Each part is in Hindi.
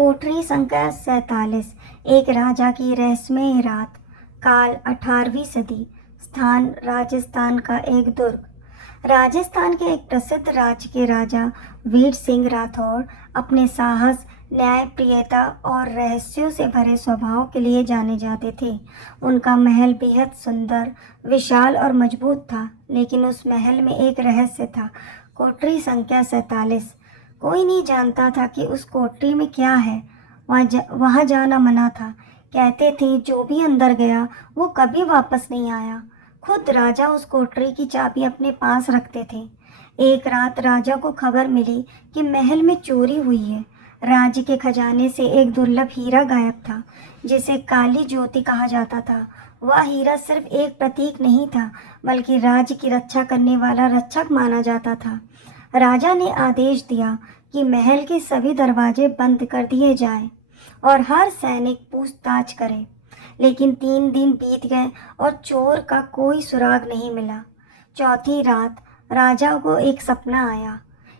कोठरी संख्या 47। एक राजा की रहस्यमय रात। काल 18वीं सदी। स्थान राजस्थान का एक दुर्ग। राजस्थान के एक प्रसिद्ध राज्य के राजा वीर सिंह राठौर अपने साहस, न्यायप्रियता और रहस्यों से भरे स्वभाव के लिए जाने जाते थे। उनका महल बेहद सुंदर, विशाल और मजबूत था, लेकिन उस महल में एक रहस्य था। कोठरी संख्या 47। कोई नहीं जानता था कि उस कोठरी में क्या है। वहाँ जाना मना था। कहते थे जो भी अंदर गया वो कभी वापस नहीं आया। खुद राजा उस कोठरी की चाबी अपने पास रखते थे। एक रात राजा को खबर मिली कि महल में चोरी हुई है। राज्य के खजाने से एक दुर्लभ हीरा गायब था, जिसे काली ज्योति कहा जाता था। वह हीरा सिर्फ एक प्रतीक नहीं था, बल्कि राज्य की रक्षा करने वाला रक्षक माना जाता था। राजा ने आदेश दिया कि महल के सभी दरवाजे बंद कर दिए जाएं और हर सैनिक पूछताछ करे। लेकिन 3 दिन बीत गए और चोर का कोई सुराग नहीं मिला। चौथी रात राजा को एक सपना आया।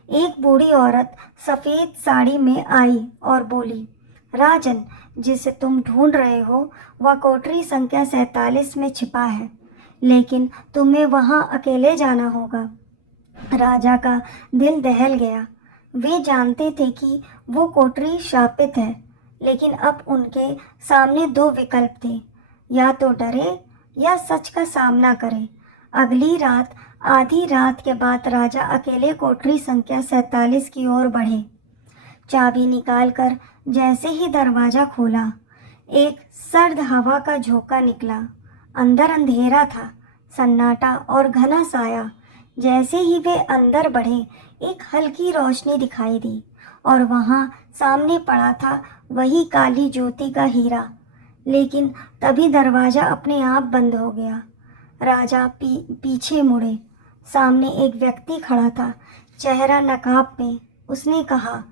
एक बूढ़ी औरत सफेद साड़ी में आई और बोली, राजन, जिसे तुम ढूंढ रहे हो वह कोठरी संख्या 47 में छिपा है, लेकिन तुम्हें वहां अकेले जाना होगा। राजा का दिल दहल गया। वे जानते थे कि वो कोठरी शापित है, लेकिन अब उनके सामने 2 विकल्प थे, या तो डरे या सच का सामना करें। अगली रात आधी रात के बाद राजा अकेले कोठरी संख्या 47 की ओर बढ़े। चाबी निकालकर जैसे ही दरवाजा खोला, एक सर्द हवा का झोंका निकला। अंदर अंधेरा था, सन्नाटा और घना साया। जैसे ही वे अंदर बढ़े, एक हल्की रोशनी दिखाई दी और वहां सामने पड़ा था वही काली ज्योति का हीरा। लेकिन तभी दरवाजा अपने आप बंद हो गया। राजा पीछे मुड़े। सामने एक व्यक्ति खड़ा था, चेहरा नकाब में। उसने कहा,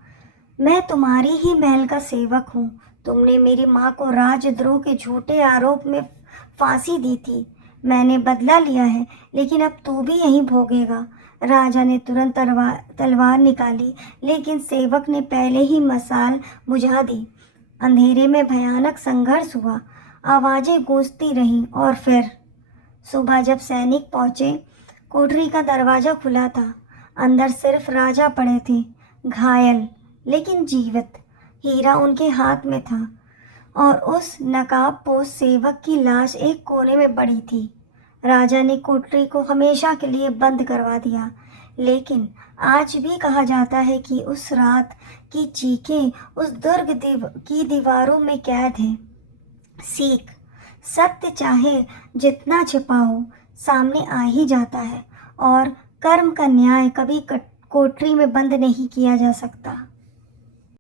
मैं तुम्हारी ही महल का सेवक हूँ। तुमने मेरी माँ को राजद्रोह के झूठे आरोप में फांसी दी थी। मैंने बदला लिया है, लेकिन अब तू भी यहीं भोगेगा। राजा ने तुरंत तलवार निकाली, लेकिन सेवक ने पहले ही मशाल बुझा दी। अंधेरे में भयानक संघर्ष हुआ। आवाजें गूंजती रहीं और फिर सुबह जब सैनिक पहुंचे, कोठरी का दरवाजा खुला था। अंदर सिर्फ राजा पड़े थे, घायल लेकिन जीवित। हीरा उनके हाथ में था और उस नकाबपोश सेवक की लाश एक कोने में पड़ी थी। राजा ने कोठरी को हमेशा के लिए बंद करवा दिया, लेकिन आज भी कहा जाता है कि उस रात की चीखें उस दुर्ग की दीवारों में कैद हैं। सीख, सत्य चाहे जितना छिपा हो, सामने आ ही जाता है और कर्म का न्याय कभी कोठरी में बंद नहीं किया जा सकता।